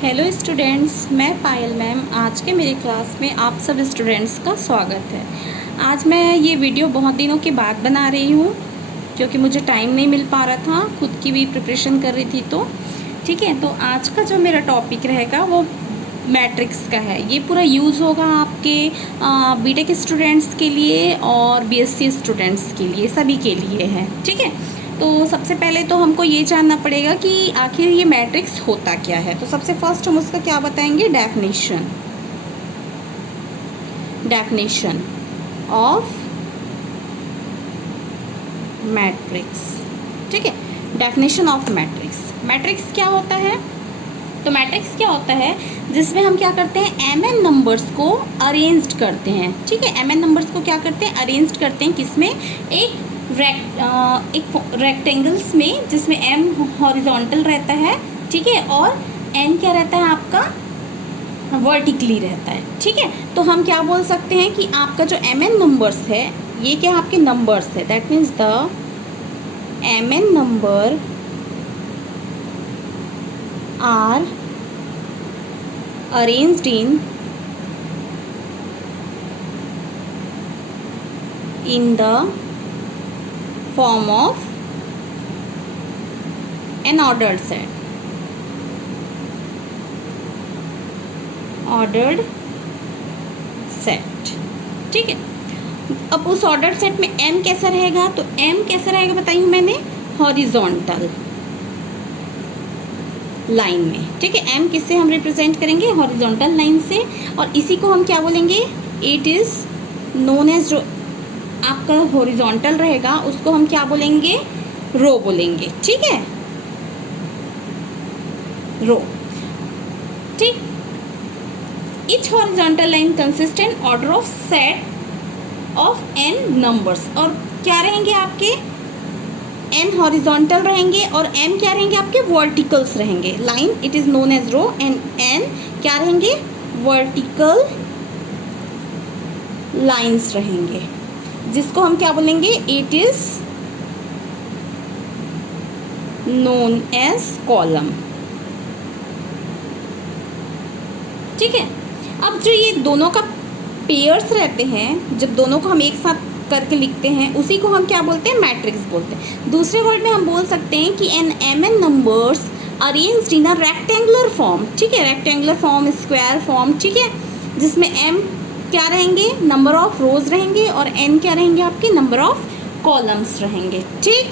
Hello students, मैं पायल ma'am. आज के मेरे क्लास में आप सब स्टूडेंट्स का स्वागत है। आज मैं ये वीडियो बहुत दिनों के बाद बना रही हूँ क्योंकि मुझे टाइम नहीं मिल पा रहा था, खुद की भी प्रिपरेशन कर रही थी। तो ठीक है, तो आज का जो मेरा टॉपिक रहेगा वो मैट्रिक्स का है। ये पूरा यूज़ होगा आपके बीटेक स्टूडेंट्स के लिए और बीएससी स्टूडेंट्स के लिए, सभी के लिए है। ठीक है, तो सबसे पहले तो हमको ये जानना पड़ेगा कि आखिर ये मैट्रिक्स होता क्या है। तो सबसे फर्स्ट हम उसका क्या बताएंगे, डेफिनेशन ऑफ मैट्रिक्स। ठीक है, डेफिनेशन ऑफ मैट्रिक्स क्या होता है। तो मैट्रिक्स क्या होता है, जिसमें हम क्या करते हैं, एम एन नंबर्स को अरेंज्ड करते हैं। ठीक है, एम एन नंबर्स को क्या करते हैं, अरेंज्ड करते हैं। किसमें, एक रेक्टेंगल्स में, जिसमें एम हॉरिजॉन्टल रहता है। ठीक है, और एन क्या रहता है आपका, वर्टिकली रहता है। ठीक है, तो हम क्या बोल सकते हैं कि आपका जो एम एन नंबर्स है, ये क्या आपके नंबर्स है। That means the m n number are arranged in the form of an ordered set. ठीक है, अब उस ऑर्डर्ड सेट में m कैसा रहेगा, तो m कैसा रहेगा बताई हूँ मैंने, हॉरिजॉन्टल लाइन में। ठीक है, m किससे हम रिप्रेजेंट करेंगे, हॉरिजॉन्टल लाइन से। और इसी को हम क्या बोलेंगे, इट इज़ नोन एज, जो आपका हॉरिजॉन्टल रहेगा उसको हम क्या बोलेंगे, रो बोलेंगे। ठीक है, रो। ठीक, each horizontal line consists an order of set of n numbers। और क्या रहेंगे आपके, n हॉरिजॉन्टल रहेंगे और m क्या रहेंगे आपके, वर्टिकल्स रहेंगे। Line it is known as row and n क्या रहेंगे, वर्टिकल लाइंस रहेंगे, जिसको हम क्या बोलेंगे, it is known as column. ठीक है, अब जो ये दोनों का पेयर्स रहते हैं, जब दोनों को हम एक साथ करके लिखते हैं, उसी को हम क्या बोलते हैं, मैट्रिक्स बोलते हैं। दूसरे वर्ड में हम बोल सकते हैं कि an m n numbers arranged in a rectangular form. ठीक है, रेक्टेंगुलर फॉर्म, स्क्वायर फॉर्म। ठीक है, जिसमें एम क्या रहेंगे, नंबर ऑफ रोज रहेंगे, और एन क्या रहेंगे आपके, नंबर ऑफ कॉलम्स रहेंगे। ठीक,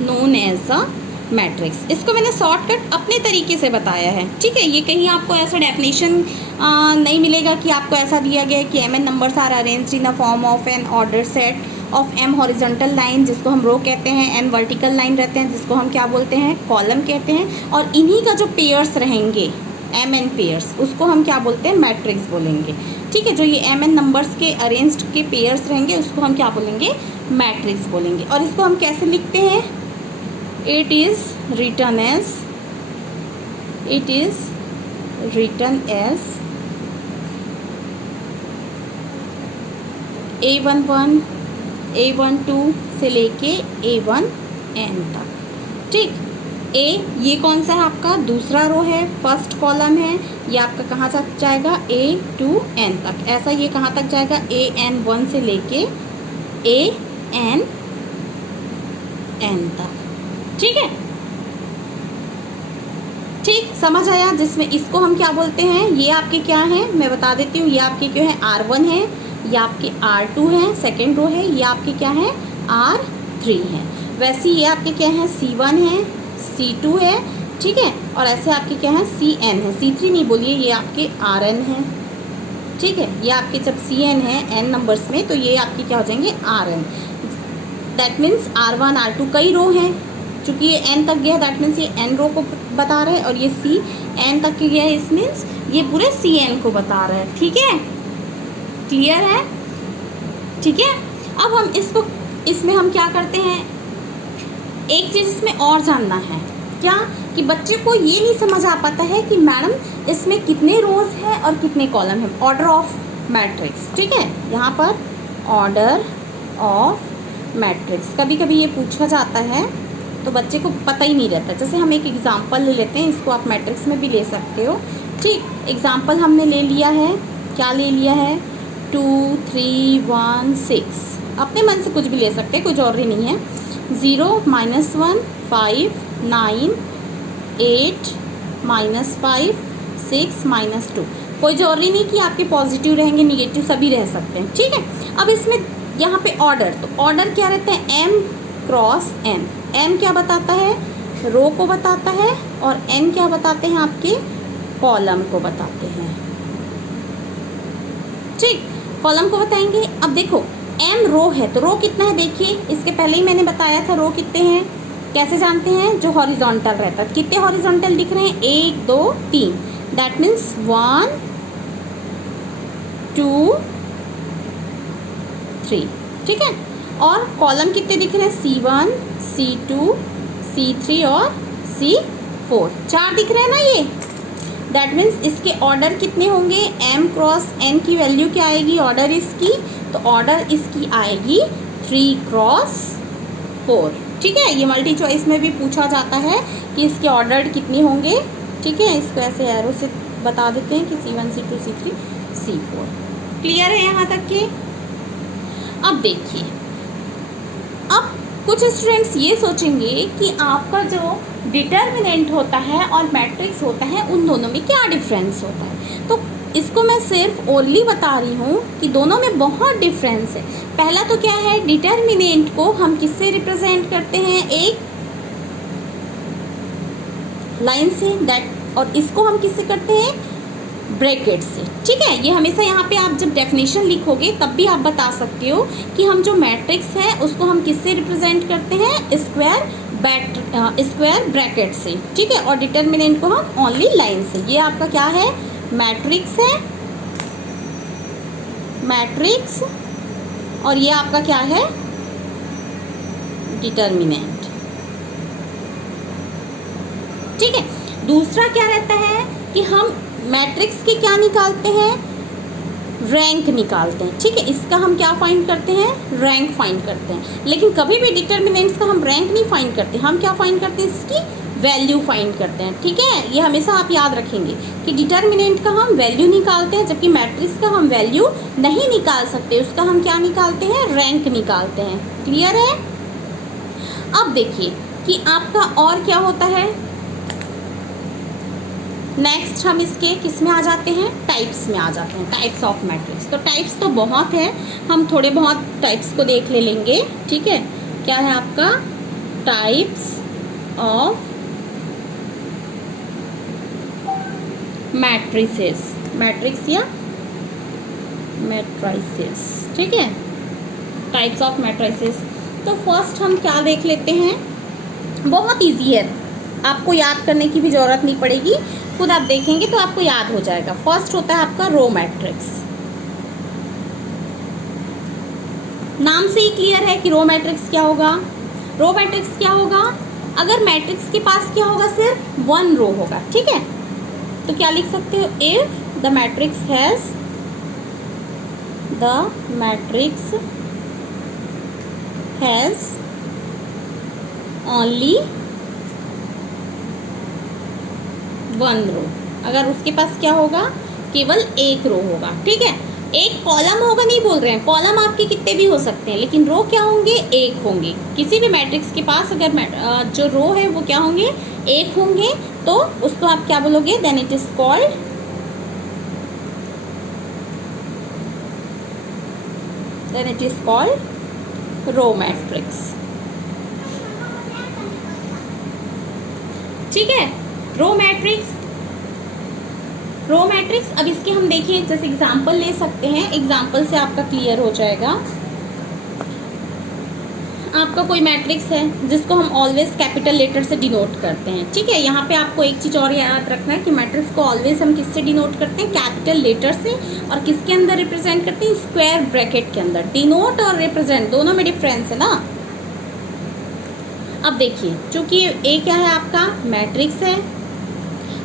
नोन एज अ मैट्रिक्स। इसको मैंने शॉर्टकट अपने तरीके से बताया है। ठीक है, ये कहीं आपको ऐसा डेफिनेशन नहीं मिलेगा कि आपको ऐसा दिया गया है कि m n numbers are arranged in a form of an order set of m horizontal line, जिसको हम रो कहते हैं, एम वर्टिकल लाइन रहते हैं, जिसको हम क्या बोलते हैं, कॉलम कहते हैं। और इन्हीं का जो पेयर्स रहेंगे, एम एन पेयर्स, उसको हम क्या बोलते हैं, मैट्रिक्स बोलेंगे। ठीक है, जो ये एम एन नंबर्स के अरेंज्ड के पेयर्स रहेंगे उसको हम क्या बोलेंगे, मैट्रिक्स बोलेंगे। और इसको हम कैसे लिखते हैं, it is written as A11 A12 से लेके A1n तक। ठीक, ए ये कौन सा है आपका, दूसरा रो है, फर्स्ट कॉलम है। ये आपका कहाँ तक जाएगा, A2n तक। ऐसा ये कहाँ तक जाएगा, AN1 से लेके ANn तक। ठीक है, ठीक, समझ आया। जिसमें इसको हम क्या बोलते हैं, ये आपके क्या हैं, मैं बता देती हूँ। ये आपके क्या है, R1 है, ये आपके R2 है, सेकेंड रो है। ये आपके क्या है, R3 है। वैसे ये आपके क्या है, C1 है, C2 है। ठीक है, और ऐसे आपके क्या है, CN है। C3 नहीं बोलिए, ये आपके RN है। ठीक है, ये आपके जब CN है n नंबर्स में, तो ये आपके क्या हो जाएंगे, RN। That means R1 R2 कई रो हैं, चूँकि ये n तक गया, दैट मीन्स ये n रो को बता रहे हैं, और ये C n तक गया है, इस मीन्स ये पूरे CN को बता रहा है। ठीक है, क्लियर है। ठीक है, अब हम इसको, इसमें हम क्या करते हैं, एक चीज़ इसमें और जानना है, क्या कि बच्चे को ये नहीं समझ आ पाता है कि मैडम इसमें कितने रोज है और कितने कॉलम है। Order of matrix. ठीक है, यहाँ पर ऑर्डर ऑफ मैट्रिक्स कभी कभी ये पूछा जाता है तो बच्चे को पता ही नहीं रहता। जैसे हम एक एग्जांपल ले लेते हैं, इसको आप मैट्रिक्स में भी ले सकते हो। ठीक, एग्जांपल हमने ले लिया है, क्या ले लिया है, 2 3 1 6, अपने मन से कुछ भी ले सकते हैं, कोई जरूरी नहीं है। 0 -1 5 9 8 -5 6 -2, कोई जरूरी नहीं कि आपके पॉजिटिव रहेंगे, निगेटिव सभी रह सकते हैं। ठीक है, अब इसमें यहाँ पे ऑर्डर, तो ऑर्डर क्या रहता है, m क्रॉस n। m क्या बताता है, रो को बताता है, और n क्या बताते हैं, आपके कॉलम को बताते हैं। ठीक, कॉलम को बताएंगे। अब देखो m रो है, तो रो कितना है, देखिए इसके पहले ही मैंने बताया था रो कितने हैं, कैसे जानते हैं, जो हॉरिजॉन्टल रहता है। कितने हॉरिजॉन्टल दिख रहे हैं, 1 2 3, दैट मीन्स 1 2 3। ठीक है, और कॉलम कितने दिख रहे हैं, C1 C2 C3 और C4, 4 दिख रहे हैं ना ये। दैट मीन्स इसके ऑर्डर कितने होंगे, m क्रॉस n की वैल्यू क्या आएगी, ऑर्डर इसकी, तो ऑर्डर इसकी आएगी 3 क्रॉस 4। ठीक है, ये मल्टी चॉइस में भी पूछा जाता है कि इसके ऑर्डर कितने होंगे। ठीक है, इसको ऐसे एरो से बता देते हैं कि C1 C2 C3 C4। Clear है यहाँ तक के। अब देखिए, अब कुछ स्टूडेंट्स ये सोचेंगे कि आपका जो डिटर्मिनेंट होता है और मैट्रिक्स होता है, उन दोनों में क्या डिफरेंस होता है। तो इसको मैं सिर्फ ओनली बता रही हूँ कि दोनों में बहुत डिफरेंस है। पहला तो क्या है, डिटर्मिनेंट को हम किससे रिप्रेजेंट करते हैं, एक लाइन से, दैट, और इसको हम किससे करते हैं, ब्रैकेट से। ठीक है, ये हमेशा यहाँ पे आप जब डेफिनेशन लिखोगे तब भी आप बता सकते हो कि हम जो मैट्रिक्स है उसको हम किससे रिप्रेजेंट करते हैं, स्क्वायर ब्रैकेट से। ठीक है, और डिटर्मिनेंट को हम ओनली लाइन से। ये आपका क्या है, मैट्रिक्स है, मैट्रिक्स, और ये आपका क्या है, डिटर्मिनेंट। ठीक है, दूसरा क्या रहता है कि हम मैट्रिक्स के क्या निकालते हैं, रैंक निकालते हैं। ठीक है, इसका हम क्या फाइंड करते हैं, रैंक फाइंड करते हैं। लेकिन कभी भी डिटर्मिनेंट्स का हम रैंक नहीं फाइंड करते, हम क्या फाइंड करते हैं, इसकी वैल्यू फाइंड करते हैं। ठीक है, ये हमेशा आप याद रखेंगे कि डिटर्मिनेंट का हम वैल्यू निकालते हैं, जबकि मैट्रिक्स का हम वैल्यू नहीं निकाल सकते, उसका हम क्या निकालते हैं, रैंक निकालते हैं। क्लियर है। अब देखिए कि आपका और क्या होता है, नेक्स्ट हम इसके किस में आ जाते हैं, टाइप्स में आ जाते हैं, टाइप्स ऑफ मैट्रिक्स। तो टाइप्स तो बहुत है, हम थोड़े बहुत टाइप्स को देख लेंगे। ठीक है, क्या है आपका, टाइप्स ऑफ मैट्रिसेस, मैट्रिक्स या मैट्राइसेस। ठीक है, टाइप्स ऑफ मैट्रिसेस। तो फर्स्ट हम क्या देख लेते हैं, बहुत इजी है, आपको याद करने की भी ज़रूरत नहीं पड़ेगी, खुद आप देखेंगे तो आपको याद हो जाएगा। फर्स्ट होता है आपका रो मैट्रिक्स। नाम से ही क्लियर है कि रो मैट्रिक्स क्या होगा। रो मैट्रिक्स क्या होगा, अगर मैट्रिक्स के पास क्या होगा, सिर्फ 1 रो होगा। ठीक है, तो क्या लिख सकते हो, if the matrix has only 1 रो, अगर उसके पास क्या होगा, केवल 1 रो होगा। ठीक है, एक कॉलम होगा नहीं बोल रहे हैं, कॉलम आपके कितने भी हो सकते हैं, लेकिन रो क्या होंगे, 1 होंगे। किसी भी मैट्रिक्स के पास अगर जो रो है वो क्या होंगे, 1 होंगे, तो उसको आप क्या बोलोगे, then it is called row matrix. ठीक है, रो मैट्रिक्स। अब इसके हम देखिए, जैसे एग्जांपल ले सकते हैं, एग्जांपल से आपका क्लियर हो जाएगा। आपका कोई मैट्रिक्स है जिसको हम ऑलवेज कैपिटल लेटर से डिनोट करते हैं। ठीक है, यहाँ पे आपको एक चीज़ और याद रखना है कि मैट्रिक्स को ऑलवेज हम किससे डिनोट करते हैं, कैपिटल लेटर से, और किसके अंदर रिप्रेजेंट करते हैं, स्क्वायर ब्रैकेट के अंदर। डिनोट और रिप्रेजेंट दोनों में डिफरेंस है ना। अब देखिए, चूंकि ये क्या है, आपका मैट्रिक्स है,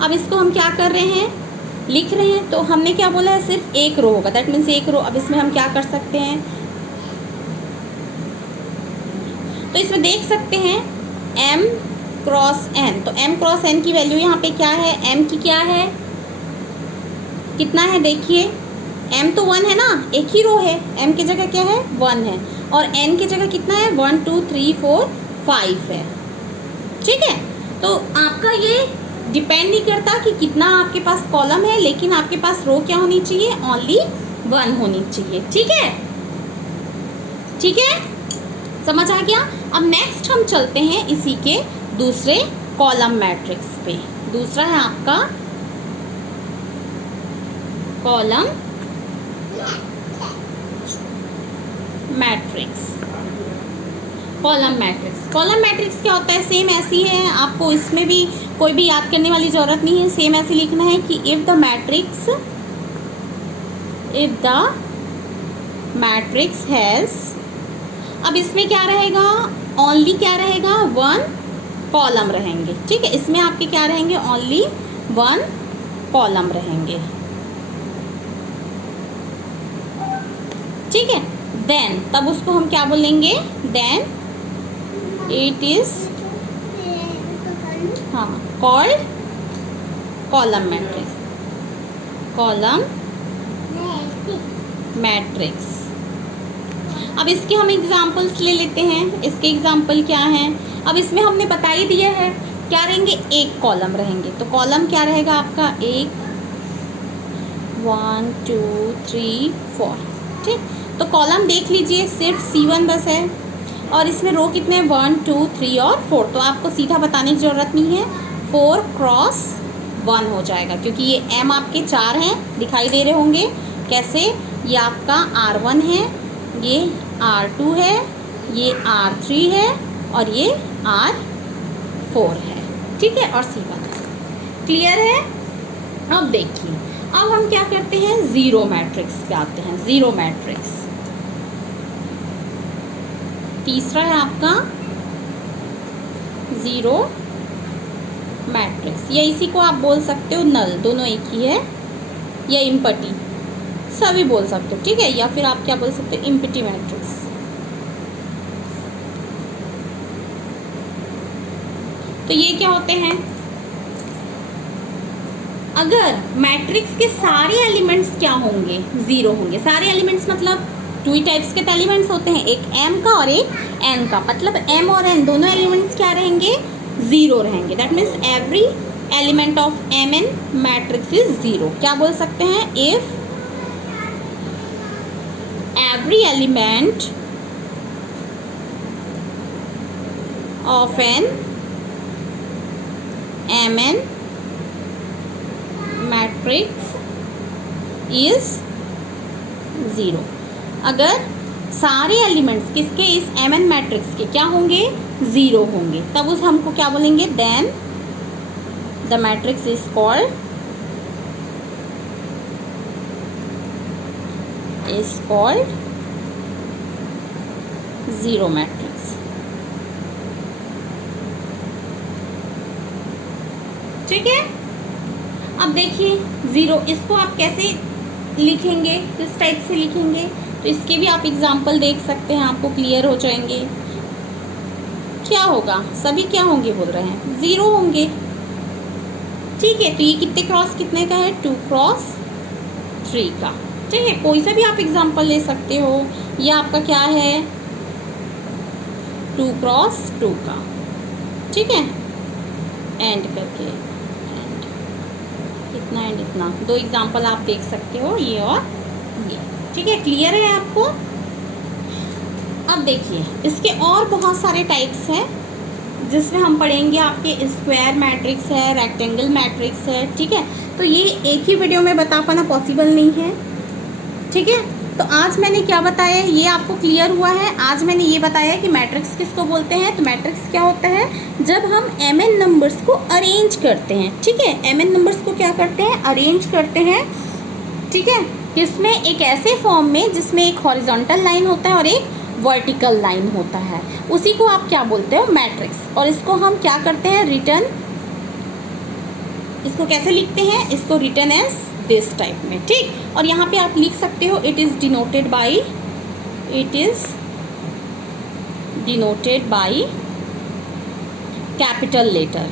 अब इसको हम क्या कर रहे हैं, लिख रहे हैं, तो हमने क्या बोला है, सिर्फ 1 रो होगा, दैट मीन्स 1 रो। अब इसमें हम क्या कर सकते हैं, तो इसमें देख सकते हैं m क्रॉस n, तो m क्रॉस n की वैल्यू यहाँ पे क्या है, m की क्या है, कितना है देखिए, m तो 1 है ना, एक ही रो है, m की जगह क्या है 1 है, और n की जगह कितना है 1 2 3 4 5 है। ठीक है, तो आपका ये डिपेंड नहीं करता कि कितना आपके पास कॉलम है, लेकिन आपके पास रो क्या होनी चाहिए, ओनली 1 होनी चाहिए। ठीक है, ठीक है, समझ आ गया। अब नेक्स्ट हम चलते हैं इसी के दूसरे कॉलम मैट्रिक्स पे। दूसरा है आपका column matrix. Column matrix, column matrix क्या होता है, सेम ऐसी है, आपको इसमें भी कोई भी याद करने वाली ज़रूरत नहीं है, सेम ऐसे लिखना है कि इफ़ द मैट्रिक्स हैज़, अब इसमें क्या रहेगा, ओनली क्या रहेगा 1 कॉलम रहेंगे। ठीक है, इसमें आपके क्या रहेंगे, ओनली 1 कॉलम रहेंगे। ठीक है, देन तब उसको हम क्या बोलेंगे, देन इट इज हाँ called column matrix, column matrix. अब इसके हम एग्जाम्पल्स ले लेते हैं। इसके एग्जाम्पल क्या हैं, अब इसमें हमने बता ही दिया है क्या रहेंगे, एक कॉलम रहेंगे, तो कॉलम क्या रहेगा आपका, 1 1 2 3 4। ठीक, तो कॉलम देख लीजिए सिर्फ C1 बस है, और इसमें रो कितने हैं 1 2 3 और 4, तो आपको सीधा बताने की ज़रूरत नहीं है, 4 क्रॉस 1 हो जाएगा, क्योंकि ये m आपके 4 हैं, दिखाई दे रहे होंगे कैसे, ये आपका R1 है, ये R2 है, ये R3 है, और ये R4 है। ठीक है, और C1 क्लियर है। अब देखिए, अब हम क्या करते हैं, ज़ीरो मैट्रिक्स पे आते हैं। ज़ीरो मैट्रिक्स तीसरा है आपका ज़ीरो मैट्रिक्स, या इसी को आप बोल सकते हो नल, दोनों एक ही है, या इम्पटी, सभी बोल सकते हो। ठीक है, या फिर आप क्या बोल सकते हो, इम्पटी मैट्रिक्स। तो ये क्या होते हैं, अगर मैट्रिक्स के सारे एलिमेंट्स क्या होंगे, ज़ीरो होंगे। सारे एलिमेंट्स मतलब 2 ही टाइप्स के एलिमेंट्स होते हैं, एक m का और एक n का, मतलब m और n दोनों एलिमेंट्स क्या रहेंगे, ज़ीरो रहेंगे। That means every element of mn matrix is zero. क्या बोल सकते हैं, if every element of an mn matrix is zero. अगर सारे एलिमेंट्स किसके, इस mn मैट्रिक्स के क्या होंगे, ज़ीरो होंगे, तब उस हमको क्या बोलेंगे, then the matrix is called zero matrix. ठीक है, अब देखिए ज़ीरो, इसको आप कैसे लिखेंगे, किस टाइप से लिखेंगे, तो इसके भी आप एग्जाम्पल देख सकते हैं, आपको क्लियर हो जाएंगे। क्या होगा, सभी क्या होंगे बोल रहे हैं, ज़ीरो होंगे। ठीक है, तो ये कितने क्रॉस कितने का है, 2 क्रॉस 3 का। ठीक है, कोई सा भी आप एग्जाम्पल ले सकते हो, या आपका क्या है 2 क्रॉस 2 का। ठीक है, एंड करके एंड, इतना एंड इतना, 2 एग्जाम्पल आप देख सकते हो, ये और ये। ठीक है, क्लियर है आपको। अब देखिए, इसके और बहुत सारे टाइप्स हैं जिसमें हम पढ़ेंगे, आपके स्क्वायर मैट्रिक्स है, रेक्टेंगल मैट्रिक्स है। ठीक है, तो ये एक ही वीडियो में बता पाना पॉसिबल नहीं है। ठीक है, तो आज मैंने क्या बताया, ये आपको क्लियर हुआ है। आज मैंने ये बताया कि मैट्रिक्स किसको बोलते हैं। तो मैट्रिक्स क्या होता है, जब हम mn नंबर्स को अरेंज करते हैं। ठीक है, mn नंबर्स को क्या करते हैं, अरेंज करते हैं। ठीक है, किसमें, एक ऐसे फॉर्म में जिसमें एक हॉरिजॉन्टल लाइन होता है और एक वर्टिकल लाइन होता है, उसी को आप क्या बोलते हो, मैट्रिक्स। और इसको हम क्या करते हैं, रिटर्न, इसको कैसे लिखते हैं, इसको रिटर्न एज दिस टाइप में। ठीक, और यहाँ पे आप लिख सकते हो, it is denoted by capital letter.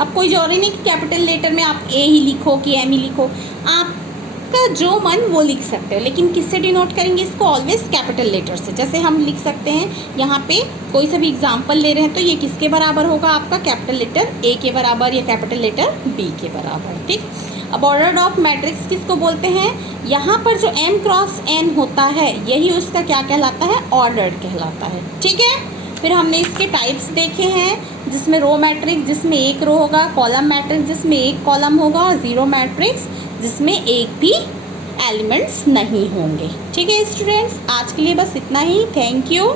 अब कोई जरूरी नहीं कि कैपिटल लेटर में आप ए ही लिखो कि एम ही लिखो, आपका जो मन वो लिख सकते हो, लेकिन किससे डिनोट करेंगे इसको? ऑलवेज कैपिटल लेटर से। जैसे हम लिख सकते हैं यहाँ पे कोई सा भी एग्जाम्पल ले रहे हैं तो ये किसके बराबर होगा आपका? कैपिटल लेटर ए के बराबर या कैपिटल लेटर बी के बराबर, ठीक। अब ऑर्डर ऑफ मैट्रिक्स किसको बोलते हैं? यहाँ पर जो m क्रॉस n होता है यही उसका क्या कहलाता है? ऑर्डर्ड कहलाता है, ठीक है। फिर हमने इसके टाइप्स देखे हैं, जिसमें रो मैट्रिक्स जिसमें एक रो होगा, कॉलम मैट्रिक्स जिसमें एक कॉलम होगा, और ज़ीरो मैट्रिक्स जिसमें एक भी एलिमेंट्स नहीं होंगे, ठीक है स्टूडेंट्स। आज के लिए बस इतना ही। Thank you.